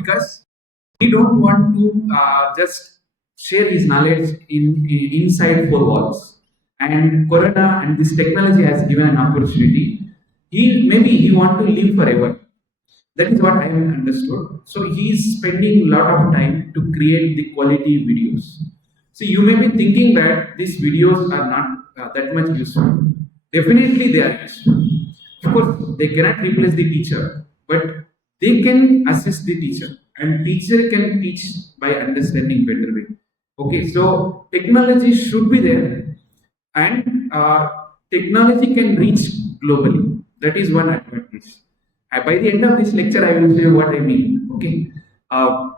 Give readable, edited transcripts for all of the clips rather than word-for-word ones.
because he don't want to just share his knowledge inside four walls. And Corona and this technology has given an opportunity. He want to live forever. That is what I have understood. So he is spending a lot of time to create the quality videos. So you may be thinking that these videos are not that much useful. Definitely they are useful. Of course, they cannot replace the teacher, but they can assist the teacher, and teacher can teach by understanding better way. Okay, so technology should be there, and technology can reach globally. That is one advantage. By the end of this lecture, I will say what I mean. Okay. Uh,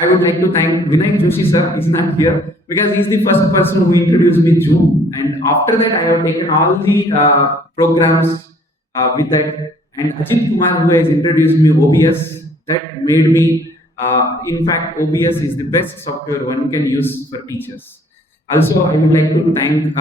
I would like to thank Vinay Joshi sir. He's not here because he's the first person who introduced me Zoom, and after that, I have taken all the programs with that. And Ajit Kumar, who has introduced me OBS, that made me. In fact, OBS is the best software one can use for teachers. Also, I would like to thank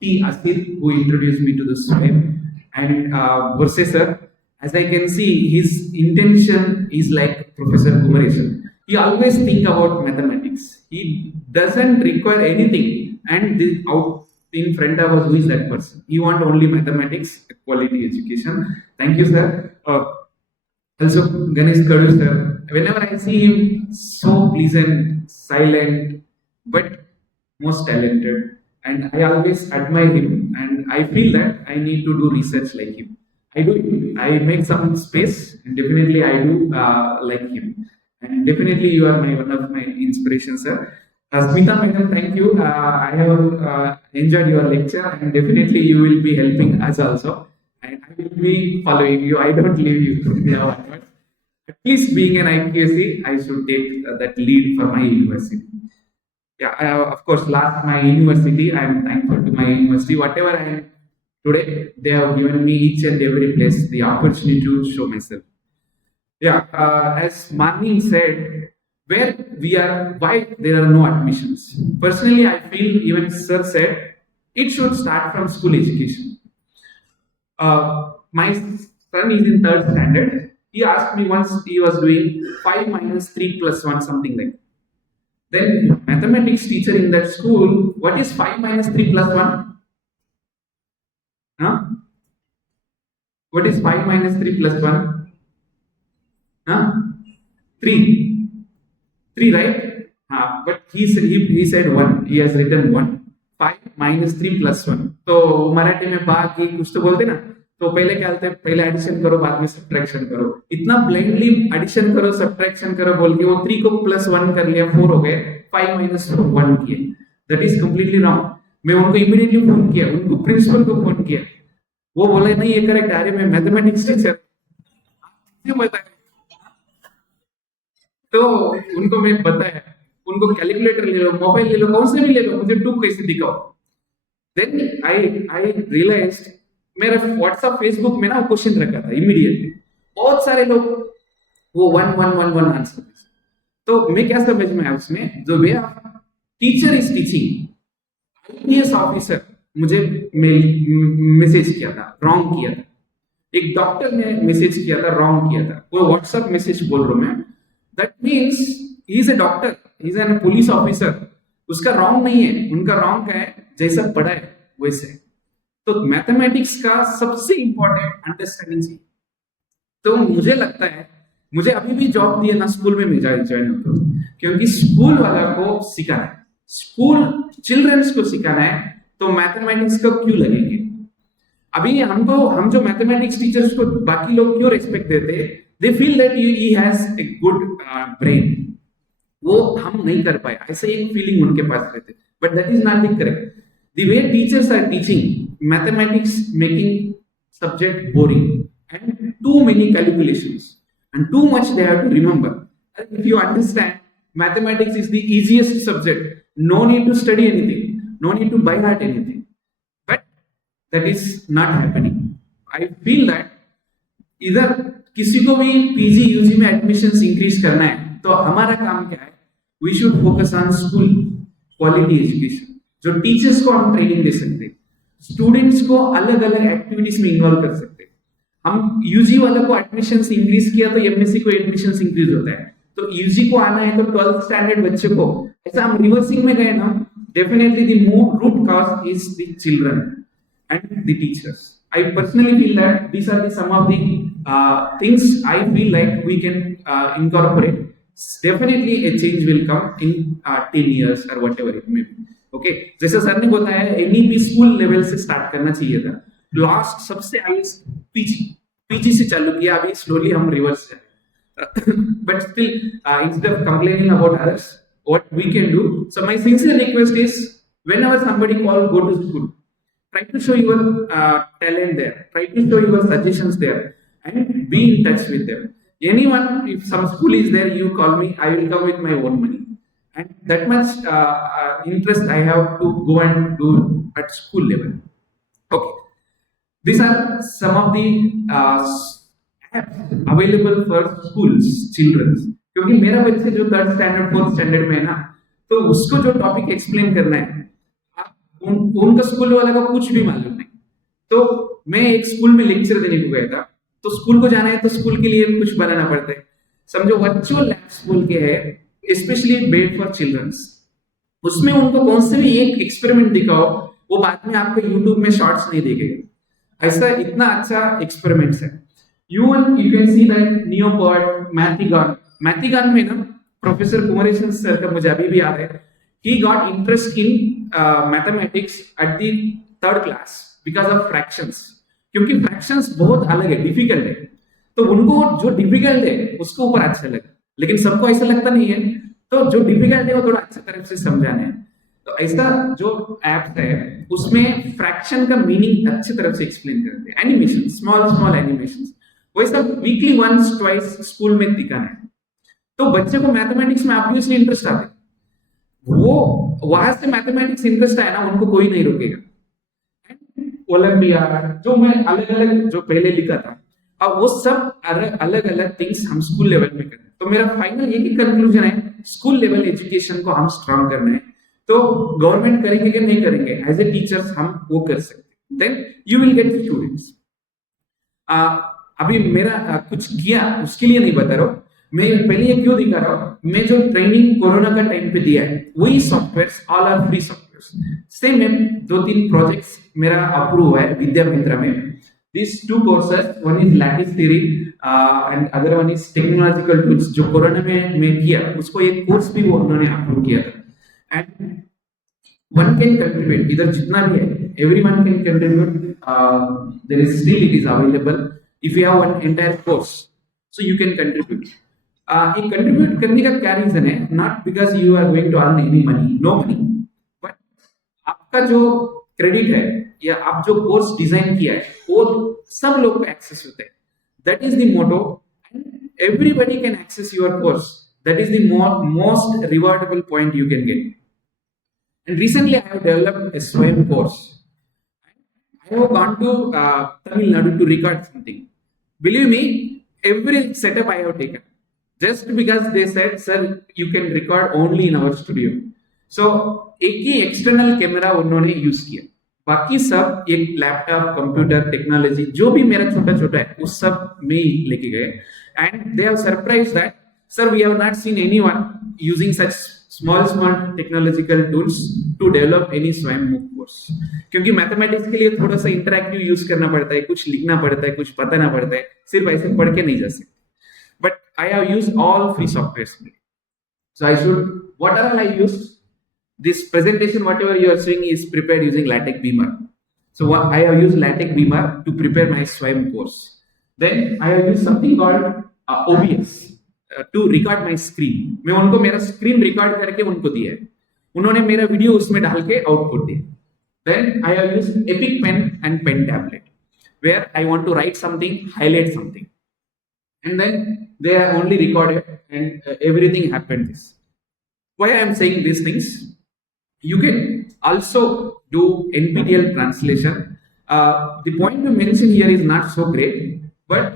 P. Asil, who introduced me to this web, and Borse sir. As I can see, his intention is like Professor Kumaresan. He always think about mathematics. He doesn't require anything, and out in front of us, who is that person? He want only mathematics, quality education. Thank you, sir. Also, Ganesh Kadu sir. Whenever I see him, so pleasant, silent, but most talented, and I always admire him, and I feel that I need to do research like him. I do. I make some space, and definitely I do like him. And definitely you are one of my inspirations, sir. Smita madam, thank you. I have enjoyed your lecture, and definitely you will be helping us also. And I will be following you. I don't leave you. Yeah, but at least being an IQSC, I should take that lead for my university. Yeah, of course, last my university, I am thankful to my university. Whatever I am today, they have given me each and every place the opportunity to show myself. Yeah, as Marlene said, where we are, why there are no admissions. Personally, I feel, even Sir said, it should start from school education. My son is in third standard. He asked me once, he was doing 5 minus 3 plus 1, something like that. Then mathematics teacher in that school, what is 5 minus 3 plus 1? Huh? What is 5 minus 3 plus 1? Huh? 3. 3, right? But he said 1. He has written 1. 5 minus 3 plus 1. तो मराठी में बाकी कुछ तो बोलते ना, तो पहले क्या होता है, पहले एडिशन करो बाद में सब्ट्रैक्शन करो. इतना ब्लाइंडली एडिशन करो सब्ट्रैक्शन करो बोल के वो 3 को प्लस 1 कर लिया, 4 हो गए, 5 माइनस 1 किए. That is completely wrong. मैं उनको इमीडिएटली फोन किया, उनको प्रिंसिपल को फोन किया. वो बोले नहीं ये करेक्ट. अरे मैं मैथमेटिक्स टीचर, तो उनको मैं बताया, उनको कैलकुलेटर ले लो, मोबाइल ले लो, कौन से भी ले लो, मुझे 2 कैसे दिखाओ. देन आई रियलाइज्ड, मेरा व्हाट्सएप फेसबुक में ना क्वेश्चन रखा था इमीडिएटली. बहुत सारे लोग वो 1 1 1 1 आंसर. तो मैं क्या समझ में आया उसमें, जो वे teacher is teaching, IPS officer मुझे मैसेज किया था, रॉन्ग किया था. एक डॉक्टर ने मैसेज किया था, रॉन्ग किया था. वो व्हाट्सएप मैसेज बोल रहा हूं मैं. That means he is a doctor, he is an police officer. उसका रॉन्ग नहीं है, उनका रॉन्ग है जैसा पढ़ा है वैसे. तो मैथमेटिक्स का सबसे इंपॉर्टेंट अंडरस्टैंडिंग चाहिए. तो मुझे लगता है, मुझे अभी भी जॉब दिए ना स्कूल में मैं ज्वाइन होता हूँ, क्योंकि स्कूल वाला को सिखाना है, स्कूल चिल्ड्रंस को सिखाना है, तो मैथमेटिक्स को क्यों लगेंगे. अभी हम जो मैथमेटिक्स टीचर्स को बाकी लोग क्यों रेस्पेक्ट देते हैं, they feel that he has a good brain. वो हम नहीं कर पाए, ऐसे एक फीलिंग उनके पास रहते. But that is not the correct. The way teachers are teaching mathematics, making subject boring and too many calculations and too much they have to remember. And if you understand, mathematics is the easiest subject. No need to study anything, no need to by heart anything. But that is not happening. I feel that either किसी को भी PG UG में admissions increase करना है, तो हमारा काम क्या है, we should focus on school quality education. जो टीचर्स को हम ट्रेनिंग दे सकते हैं, स्टूडेंट्स को अलग अलग एक्टिविटीज में इन्वॉल्व कर सकते हैं. हम यूजी वालों को एडमिशंस इंक्रीज किया तो एमएससी को एडमिशंस इंक्रीज होता है, तो यूजी को आना है तो 12th स्टैंडर्ड बच्चे को, ऐसा हम रिवर्सिंग में गए ना, definitely the more root cause is the children and the teachers. I personally feel that these are some of the things I feel like we can incorporate. Definitely a change will come in 10 years or whatever it may be. Okay, जैसे sir ने बताया NEP school level से start करना चाहिए था, last सबसे highest PG PG से चालू किया, अभी स्लोली हम रिवर्स जाए, but still instead of complaining about others what we can do. So my sincere request is, whenever somebody call, go to school. Try to show your talent there. Try to show your suggestions there, and be in touch with them. Anyone, if some school is there, you call me. I will come with my own money. And that much interest I have to go and do at school level. Okay, these are some of the apps available for schools, children. क्योंकि मेरा बच्चे जो 3rd standard 4th standard में है ना, तो उसको जो टॉपिक एक्सप्लेन करना है, उनका स्कूल वाला का कुछ भी मालूम नहीं। तो मैं एक स्कूल में लेक्चर देने को गया था, तो स्कूल को जाना है तो स्कूल के लिए कुछ बनाना पड़ता है, समझो वर्चुअल लैब्स बोल के है, स्पेशली मेड फॉर चिल्ड्रंस। उसमें उनको कौन से भी एक एक्सपेरिमेंट दिखाओ, वो बाद में आपको यूट्यूब में शॉर्ट्स नहीं दिखेगा, ऐसा इतना अच्छा एक्सपेरिमेंट्स है। यू कैन सी दैट नियोपॉड, मैथिगन में ना प्रोफेसर कुमारेशन सर का मुझे अभी भी याद है, he got interest in mathematics at the 3rd class because of fractions, क्योंकि fractions बहुत अलग है, डिफिकल्ट है, तो उनको जो डिफिकल्ट है उसको ऊपर अच्छा लगा, लेकिन सबको ऐसा लगता नहीं है, तो जो डिफिकल्ट है वो थोड़ा अच्छी तरह से समझाना है। तो ऐसा जो ऐप है उसमें फ्रैक्शन का मीनिंग अच्छी तरह से एक्सप्लेन करते हैं, एनिमेशन, स्मॉल एनिमेशन, वैसा वीकली वंस ट्वाइस स्कूल में दिखाना है, तो बच्चे को मैथमेटिक्स में ऑब्वियसली इंटरेस्ट आता है, वो वहां से मैथमेटिक्स इंटरेस्ट है ना, उनको कोई नहीं रोकेगा। ओलंपियाड जो मैं अलग अलग जो पहले लिखा था, अब वो सब अलग अलग थिंग्स हम स्कूल लेवल में करें। तो मेरा फाइनल यही कंक्लूजन है, स्कूल लेवल एजुकेशन को हम स्ट्रांग करना है, तो गवर्नमेंट करेंगे कि नहीं करेंगे, एज ए टीचर्स हम वो कर सकते हैं, then you will get students. अभी मेरा कुछ किया उसके लिए नहीं बता रहा हूँ, मैं पहले ये क्यों दिखा रहा हूँ, मैं जो ट्रेनिंग कोरोना का टाइम पे दिया है वही softwares, all are free softwares, same में 2-3 प्रोजेक्ट्स मेरा अप्रूव हुआ है विद्या मित्रा में। This 2 courses, one is lattice theory and other one is technological tools, जो कोरोना में मैं किया उसको एक कोर्स भी वो उन्होंने अप्रूव किया था। एंड वन कैन कंट्रीब्यूट, इधर जितना भी है everyone can contribute, there is still it is available, if you have one entire course so you can contribute. ये कंट्रीब्यूट करने का क्या रीजन है, not because you are going to earn any money, no money, but आपका जो credit है या आप जो कोर्स डिजाइन किया है वो सब लोग को एक्सेस होता है, that is the motto, and everybody can access your course, that is the most rewardable point you can get. And recently I have developed a swim course. I have gone to Tamil Nadu to record something. Believe me, every setup I have taken, just because they said, sir, you can record only in our studio. So एक ही external camera उन्होंने use किया, बाकी सब एक laptop, computer, technology जो भी मेरा छोटा छोटा है उस सब में ही लेके गए, and they have surprised that sir we have not seen anyone using such small technological tools to develop any Swayam MOOC course, क्योंकि मैथमेटिक्स के लिए थोड़ा सा इंटरैक्टिव यूज करना पड़ता है, कुछ लिखना पड़ता है, कुछ बताना पड़ता है, सिर्फ ऐसे पढ़ के नहीं जा सकते। But I have used all free softwares. So I should, whatever I used, this presentation, whatever you are seeing is prepared using LaTeX Beamer. So I have used LaTeX Beamer to prepare my swim course. Then I have used something called OBS to record my screen. मैं उनको मेरा screen record करके उनको दिया है, उन्होंने मेरा video उसमें डाल के आउटपुट दिया। Then I have used Epic Pen and Pen Tablet, where I want to write something, highlight something, and then they are only recorded and everything happened this. Why I am saying these things? You can also do NPTEL translation. The point to mention here is not so great, but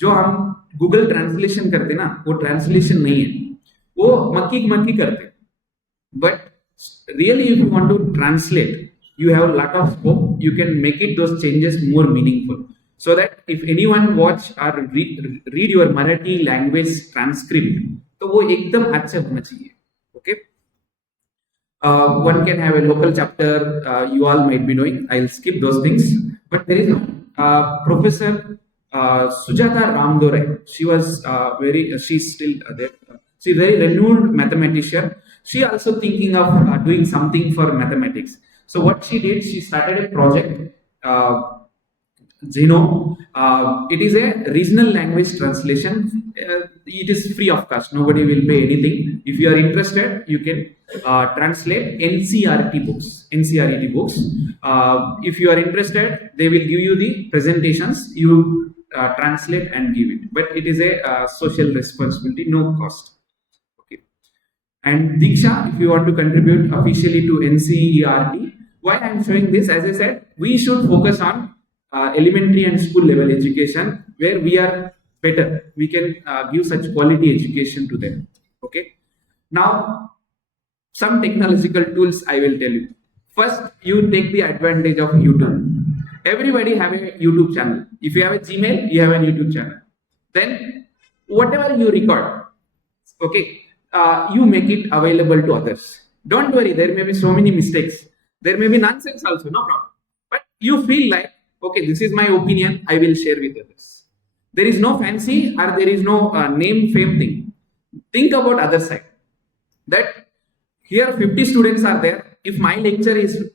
जो हम Google translation करते ना, वो translation नहीं है, वो मक्की करते। But really, if you want to translate, you have a lot of scope. You can make it those changes more meaningful. so that if anyone watch or read your Marathi language transcript, तो वो एकदम अच्छा होना चाहिए. Okay. One can have a local chapter, you all might be knowing. I'll skip those things. But there is Professor Sujata Ramdore. She was she's still there. She's a very renowned mathematician. She also thinking of doing something for mathematics. So what she did, she started a project. Zeno. It is a regional language translation. It is free of cost. Nobody will pay anything. If you are interested, you can translate NCRT books. NCRT books. If you are interested, they will give you the presentations. You translate and give it. But it is a social responsibility, no cost. Okay. And Diksha, if you want to contribute officially to NCERT, why I am showing this? As I said, we should focus on elementary and school level education where we are better. We can give such quality education to them. Okay. Now, some technological tools I will tell you. First, you take the advantage of YouTube. Everybody have a YouTube channel. If you have a Gmail, you have a YouTube channel. Then, whatever you record, okay, you make it available to others. Don't worry, there may be so many mistakes. There may be nonsense also, no problem. But you feel like, okay, this is my opinion, I will share with others. There is no fancy or there is no name fame thing. Think about other side. That here 50 students are there. If my lecture is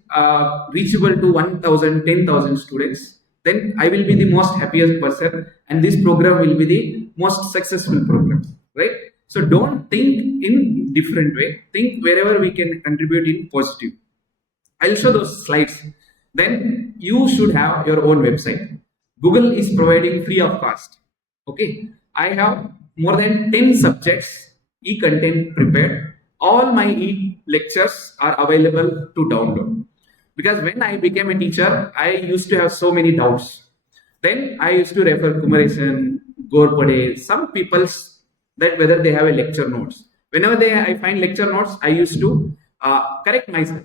reachable to 1,000, 10,000 students, then I will be the most happiest person and this program will be the most successful program, right? So don't think in different way. Think wherever we can contribute in positive. I'll show those slides. Then you should have your own website. Google is providing free of cost. Okay. I have more than 10 subjects, e-content prepared. All my e-lectures are available to download. Because when I became a teacher, I used to have so many doubts. Then I used to refer Kumaresan, Gorpade, some people's that whether they have a lecture notes. Whenever I find lecture notes, I used to correct myself.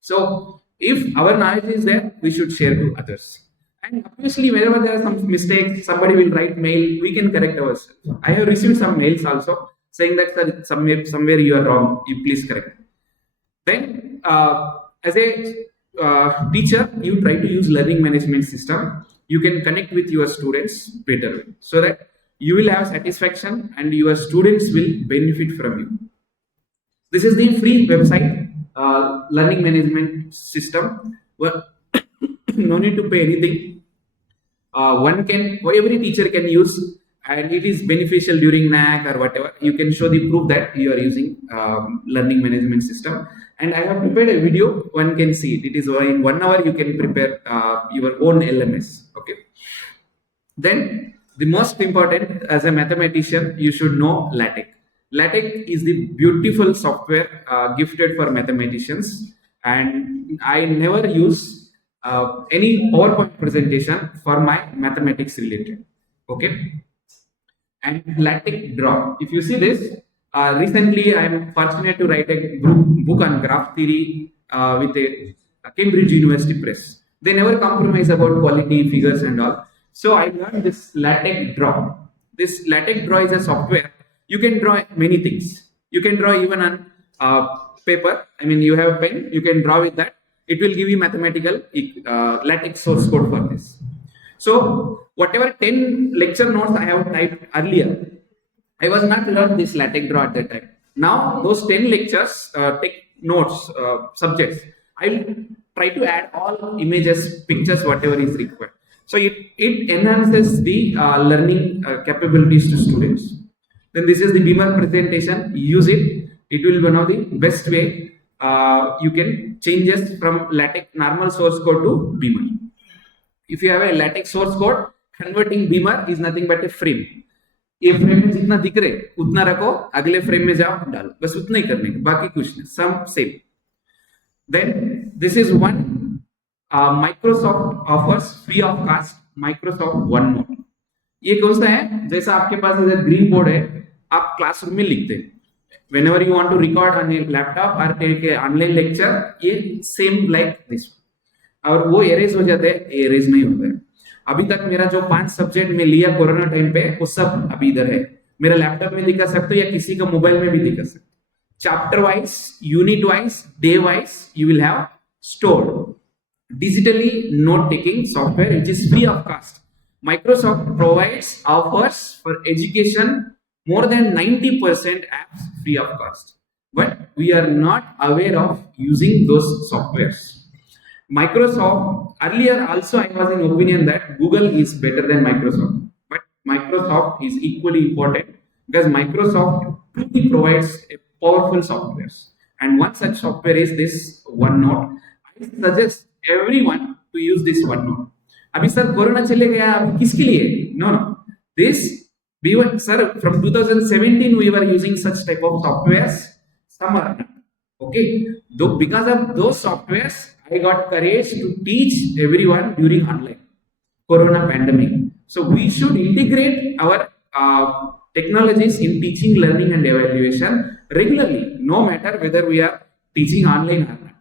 So if our knowledge is there, we should share to others. And obviously, wherever there are some mistakes, somebody will write mail, we can correct ourselves. I have received some mails also saying that sir, somewhere you are wrong, you please correct. Then, as a teacher, you try to use learning management system. You can connect with your students better so that you will have satisfaction and your students will benefit from you. This is the free website. Learning management system. Well, no need to pay anything. Every teacher can use, and it is beneficial during NAC or whatever. You can show the proof that you are using learning management system. And I have prepared a video. One can see it. It is in 1 hour. You can prepare your own LMS. Okay. Then the most important, as a mathematician, you should know LaTeX. LaTeX is the beautiful software gifted for mathematicians, and I never use any PowerPoint presentation for my mathematics related. Okay, and LaTeX Draw. If you see this, recently I am fortunate to write a book on graph theory with a Cambridge University Press. They never compromise about quality, figures, and all. So I learned this LaTeX Draw. This LaTeX Draw is a software. You can draw many things. You can draw even on paper. I mean, you have a pen, you can draw with that. It will give you mathematical LaTeX source code for this. So, whatever 10 lecture notes I have typed earlier, I was not learned this LaTeX Draw at that time. Now, those 10 lectures, take notes, subjects, I will try to add all images, pictures, whatever is required. So, it enhances the learning capabilities to students. Then this is the Beamer presentation. Use it. It will be one of the best way you can changes from LaTeX normal source code to Beamer. If you have a LaTeX source code, converting Beamer is nothing but a frame. ये frame में जितना दिख रहे उतना रखो, अगले frame में जाओ डालो, बस उतना ही करने का, बाकी कुछ नहीं, सब same. Then this is one Microsoft offers free of cost Microsoft OneNote. ये कौन सा है? जैसा आपके पास इधर ग्रीन बोर्ड है, आप क्लासरूम में लिखते हैं. Whenever you want to record on a laptop or take a online lecture, ये same like this. और वो erase हो जाता है, erase नहीं होता है. अभी तक मेरा जो 5 सब्जेक्ट में लिया कोरोना टाइम पे वो सब अभी इधर है, मेरा लैपटॉप में दिखा सकते हो या किसी का मोबाइल में भी दिखा सकते हो. Chapter wise, unit wise, day wise, you will have stored digitally note taking software which is free of cost. Microsoft offers for education more than 90% apps free of cost, but we are not aware of using those softwares. Microsoft, earlier also I was in opinion that Google is better than Microsoft, but Microsoft is equally important because Microsoft truly provides a powerful software. And one such software is this OneNote. I suggest everyone to use this OneNote. अभी sir corona चले गया, अब किसके लिए? No, no. This we were, sir, from 2017 we were using such type of softwares. Some are not. Okay, though because of those softwares, I got courage to teach everyone during online corona pandemic. So we should integrate our technologies in teaching, learning, and evaluation regularly, no matter whether we are teaching online or not.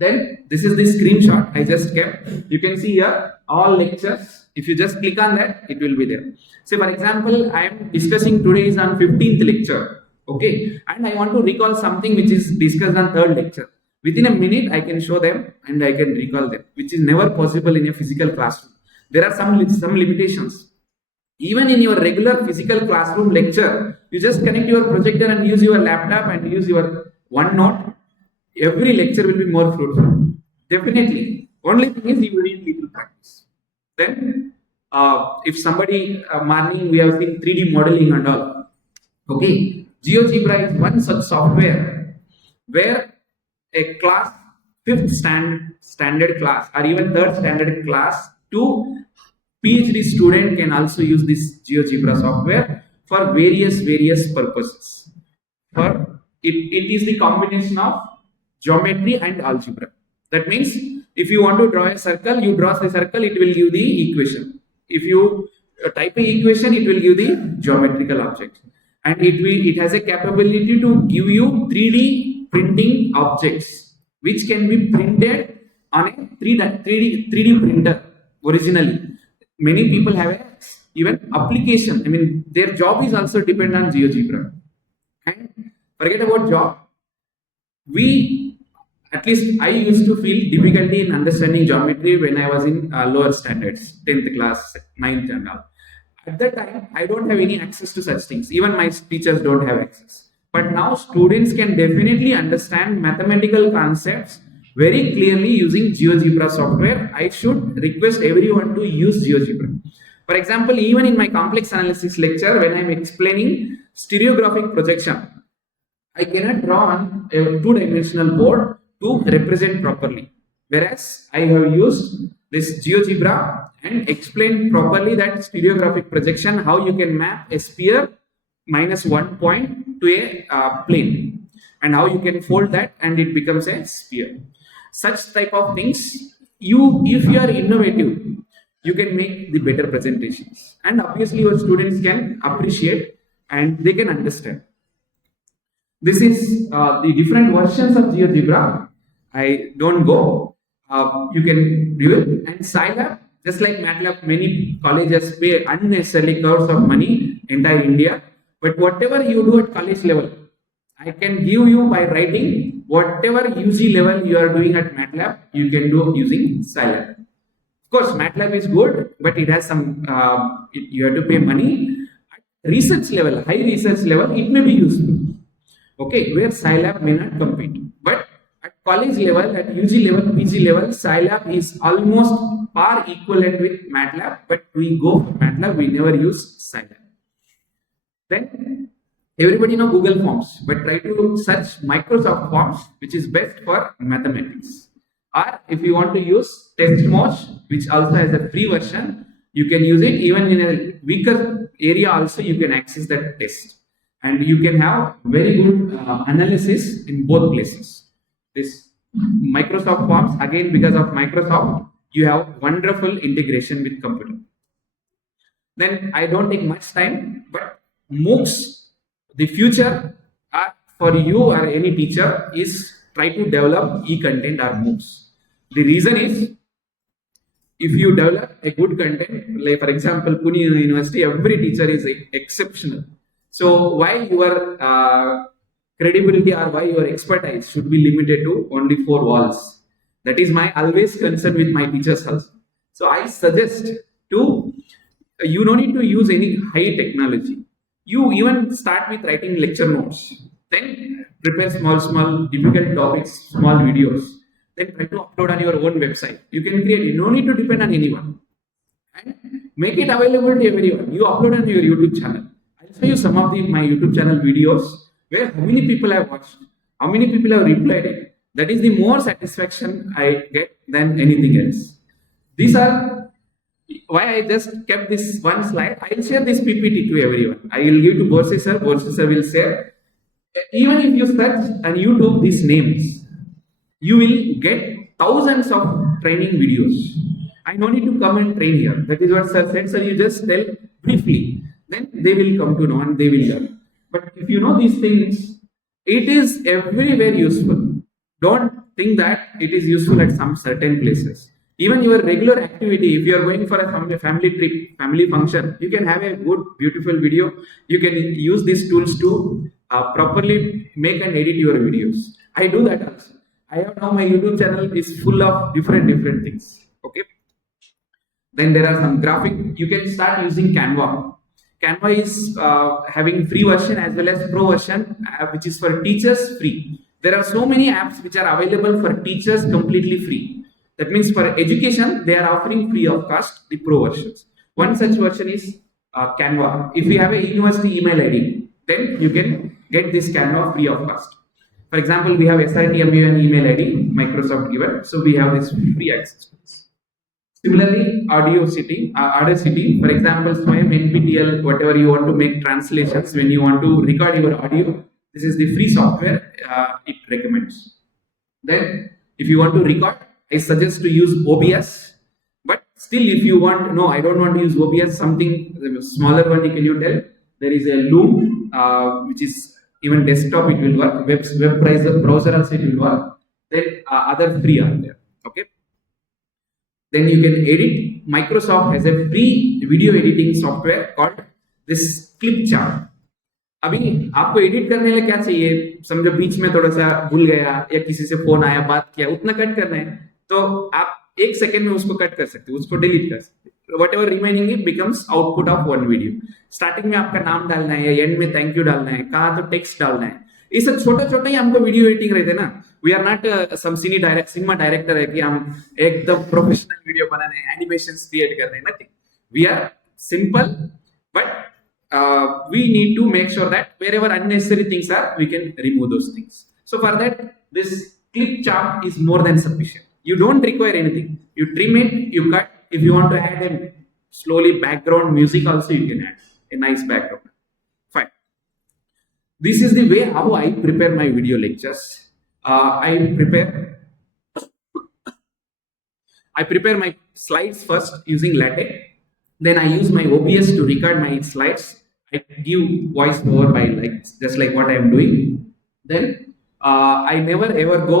Then this is the screenshot I just kept. You can see here all lectures. If you just click on that, it will be there. So for example, I am discussing today is on 15th lecture. Okay, and I want to recall something which is discussed on 3rd lecture. Within a minute, I can show them and I can recall them, which is never possible in a physical classroom. There are some limitations. Even in your regular physical classroom lecture, you just connect your projector and use your laptop and use your OneNote. Every lecture will be more fruitful. Definitely. Only thing is you need little practice. Then, if somebody, Marnie, we have seen 3D modeling and all. Okay. GeoGebra is one such software where a class, 5th standard class or even 3rd standard class to PhD student can also use this GeoGebra software for various purposes. For it is the combination of geometry and algebra. That means if you want to draw a circle, you draw the circle, it will give the equation. If you type a equation, it will give the geometrical object. And it has a capability to give you 3D printing objects which can be printed on a 3D printer originally. Many people have a even application. I mean, their job is also dependent on GeoGebra. And forget about job. At least I used to feel difficulty in understanding geometry when I was in lower standards, 10th class, 9th and all. At that time, I don't have any access to such things. Even my teachers don't have access. But now students can definitely understand mathematical concepts very clearly using GeoGebra software. I should request everyone to use GeoGebra. For example, even in my complex analysis lecture, when I'm explaining stereographic projection, I cannot draw on a 2-dimensional board to represent properly. Whereas I have used this GeoGebra and explained properly that stereographic projection, how you can map a sphere minus 1 point to a plane and how you can fold that and it becomes a sphere. Such type of things, if you are innovative, you can make the better presentations and obviously your students can appreciate and they can understand. This is the different versions of GeoGebra. I don't go. You can do it. And Scilab, just like MATLAB, many colleges pay unnecessarily crores of money, entire India. But whatever you do at college level, I can give you by writing whatever UG level you are doing at MATLAB, you can do using Scilab. Of course, MATLAB is good, but it has some, you have to pay money. At research level, high research level, it may be useful. Okay, where Scilab may not compete. But at college level, at UG level, PG level, Scilab is almost par equivalent with MATLAB, but we go for MATLAB, we never use Scilab. Then, everybody know Google Forms, but try to search Microsoft Forms, which is best for mathematics. Or if you want to use TestMosh, which also has a free version, you can use it. Even in a weaker area also, you can access that test. And you can have very good analysis in both places. This Microsoft Forms, again because of Microsoft, you have wonderful integration with computer. Then I don't take much time, but MOOCs, the future for you or any teacher is try to develop e-content or MOOCs. The reason is if you develop a good content, like for example, Pune University, every teacher is exceptional. So why your credibility or why your expertise should be limited to only four walls? That is my always concern with my teachers also. So I suggest to you don't need to use any high technology. You even start with writing lecture notes. Then prepare small, difficult topics, small videos. Then try to upload on your own website. You can create. You don't need to depend on anyone, and make it available to everyone. You upload on your YouTube channel. I'll show you some of my YouTube channel videos where how many people have watched, how many people have replied it. That is the more satisfaction I get than anything else. These are why I just kept this one slide. I'll share this PPT to everyone. I will give to Borsi sir. Borsi sir will share. Even if you search on YouTube these names, you will get thousands of training videos. I no need to come and train here. That is what sir said. So you just tell briefly, then they will come to know and they will learn. But if you know these things, it is everywhere useful. Don't think that it is useful at some certain places. Even your regular activity, if you are going for a family trip, family function, you can have a good, beautiful video. You can use these tools to properly make and edit your videos. I do that also. I have now my YouTube channel is full of different things. Okay. Then there are some graphic. You can start using Canva. Canva is having free version as well as pro version, which is for teachers free. There are so many apps which are available for teachers completely free. That means for education, they are offering free of cost the pro versions. One such version is Canva. If you have a university email ID, then you can get this Canva free of cost. For example, we have SITMUN email ID, Microsoft given, so we have this free access. Similarly, Audacity, for example, Swayam, NPTEL, whatever you want to make translations, when you want to record your audio, this is the free software it recommends. Then, if you want to record, I suggest to use OBS. But still, if you want, no, I don't want to use OBS, something smaller one, can you tell? There is a Loom, which is even desktop, it will work. Web browser also it will work. Then other free are there. Okay. Then you can edit. Microsoft has a free video editing software called this Clipchart. अभी आपको edit करने के लिए क्या चाहिए? समझो बीच में थोड़ा सा भूल गया या किसी से फोन आया, बात किया, उतना कट करना है तो आप 1 सेकंड में उसको कट कर सकते हो, उसको डिलीट कर सकते हो. What ever remaining it becomes output of one video. Starting में आपका नाम डालना है या एंड में थैंक यू डालना है, कहा तो टेक्स्ट डालना है. ये सब छोटा ही हमको वीडियो एडिटिंग रहते ना. We are not some cinema director है कि हम एकदम प्रोफेशनल वीडियो बनाने हैं, एनिमेशंस क्रिएट करने हैं. Nothing. We are simple, but we need to make sure that wherever unnecessary things are, we can remove those things. So for that, this clip chart is more than sufficient. You don't require anything. You trim it, you cut. If you want to add a slowly background music also, you can add a nice background. Fine. This is the way how I prepare my video lectures. I prepare my slides first using LaTeX. Then I use my OBS to record my slides. I give voice over by just like what I am doing. Then I never ever go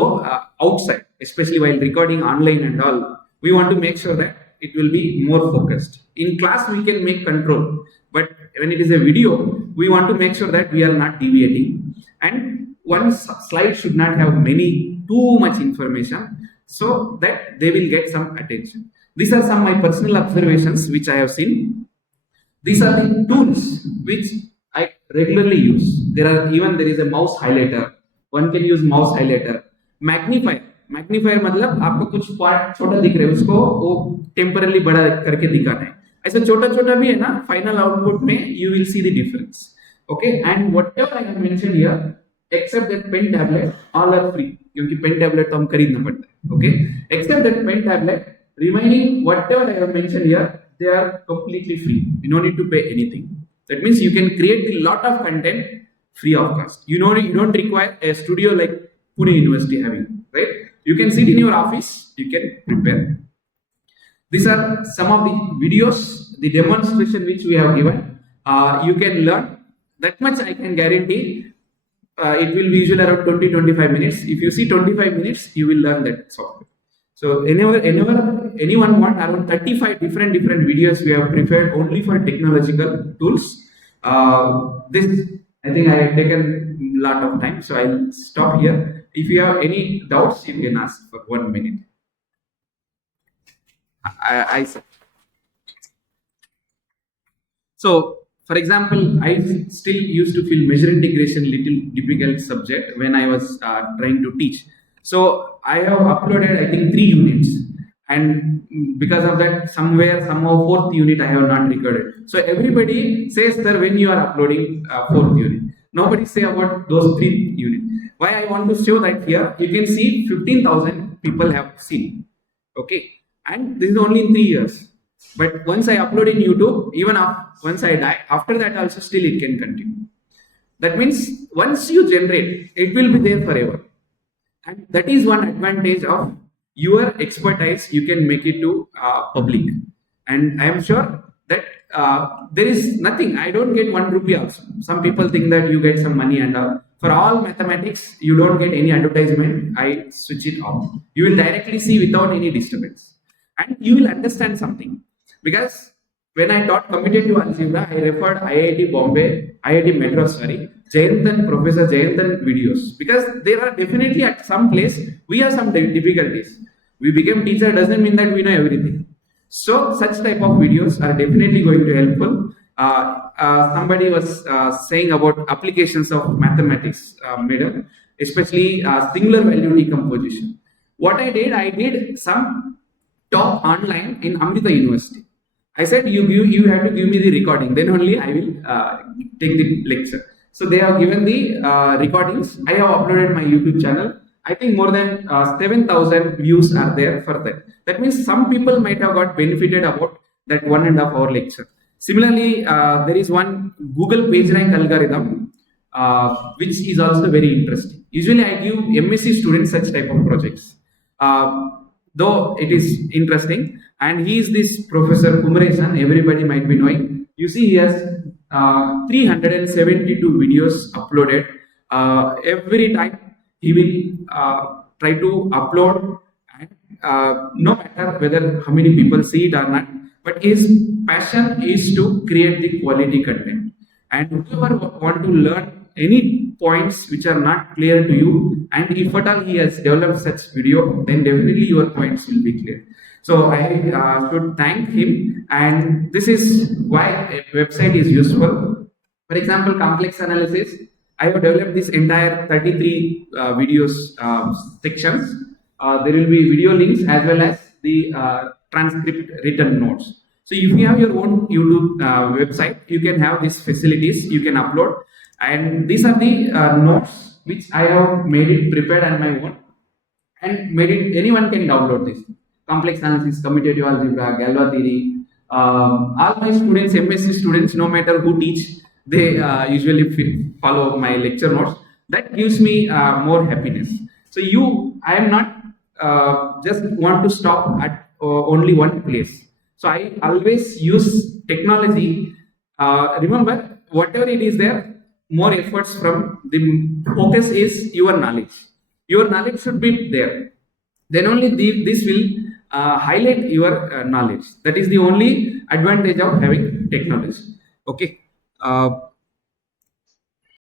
outside, especially while recording online and all. We want to make sure that it will be more focused. In class we can make control, but when it is a video, we want to make sure that we are not deviating. And one slide should not have too much information, so that they will get some attention. These are some of my personal observations which I have seen. These are the tools which I regularly use. There is a mouse highlighter. One can use mouse highlighter. Magnifier मतलब आपको कुछ part छोटा दिख रहा है, उसको वो temporarily बड़ा करके दिखाना है. ऐसा छोटा भी है ना, फाइनल आउटपुट में you will see the difference. Okay, and whatever I have mentioned here, except that pen tablet, all are free. क्योंकि pen tablet तो हम खरीदना पड़ता है. Okay, except that pen tablet, remaining whatever I have mentioned here, they are completely free. You don't need to pay anything. That means you can create a lot of content free of cost. You don't require a studio like Pune University having, right? You can sit in your office, you can prepare. These are some of the videos, the demonstration which we have given. You can learn. That much I can guarantee. It will be usually around 20-25 minutes. If you see 25 minutes, you will learn that software. So anyone want around 35 different videos we have prepared only for technological tools. This I think I have taken a lot of time, so I'll stop here. If you have any doubts, you can ask for 1 minute. I So, for example, I still used to feel measure integration little difficult subject when I was trying to teach. So I have uploaded I think 3 units, and because of that, somehow fourth unit I have not recorded. So everybody says that when you are uploading fourth unit, nobody say about those 3 units. Why I want to show that here, you can see 15,000 people have seen. Okay, and this is only in 3 years. But once I upload in YouTube, even once I die, after that also still it can continue. That means once you generate, it will be there forever. And that is one advantage of your expertise. You can make it to public. And I am sure that there is nothing. I don't get 1 rupee also. Some people think that you get some money and all. For all mathematics, you don't get any advertisement. I switch it off. You will directly see without any disturbance. And you will understand something. Because when I taught commutative algebra, I referred IIT Bombay, IIT Madras, Jayantan, Professor Jayantan videos. Because there are definitely at some place, we have some difficulties. We become teacher doesn't mean that we know everything. So such type of videos are definitely going to helpful. Somebody was saying about applications of mathematics, especially singular value decomposition. What I did some talk online in Amrita University. I said, you have to give me the recording, then only I will take the lecture. So they have given the recordings. I have uploaded my YouTube channel. I think more than 7,000 views are there for that. That means some people might have got benefited about that 1.5 hour lecture. Similarly, there is one Google PageRank algorithm, which is also very interesting. Usually I give MSc students such type of projects. Though it is interesting, and he is this Professor Kumaresan, everybody might be knowing. You see, he has 372 videos uploaded. Every time he will try to upload, and no matter whether how many people see it or not, but his passion is to create the quality content. And whoever want to learn any points which are not clear to you, and if at all he has developed such video, then definitely your points will be clear. So I should thank him, and this is why a website is useful. For example, complex analysis, I have developed this entire 33 videos sections. There will be video links as well as the transcript written notes. So if you have your own YouTube website, you can have these facilities, you can upload. And these are the notes which I have made it prepared on my own, and made it, anyone can download this. Complex analysis, commutative algebra, Galois theory. All my students, MSc students, no matter who teach, they usually follow my lecture notes. That gives me more happiness. So I am not just want to stop at only one place. So I always use technology. Remember, whatever it is there, more efforts from the focus is your knowledge. Your knowledge should be there. Then only this will highlight your knowledge. That is the only advantage of having technology. Okay.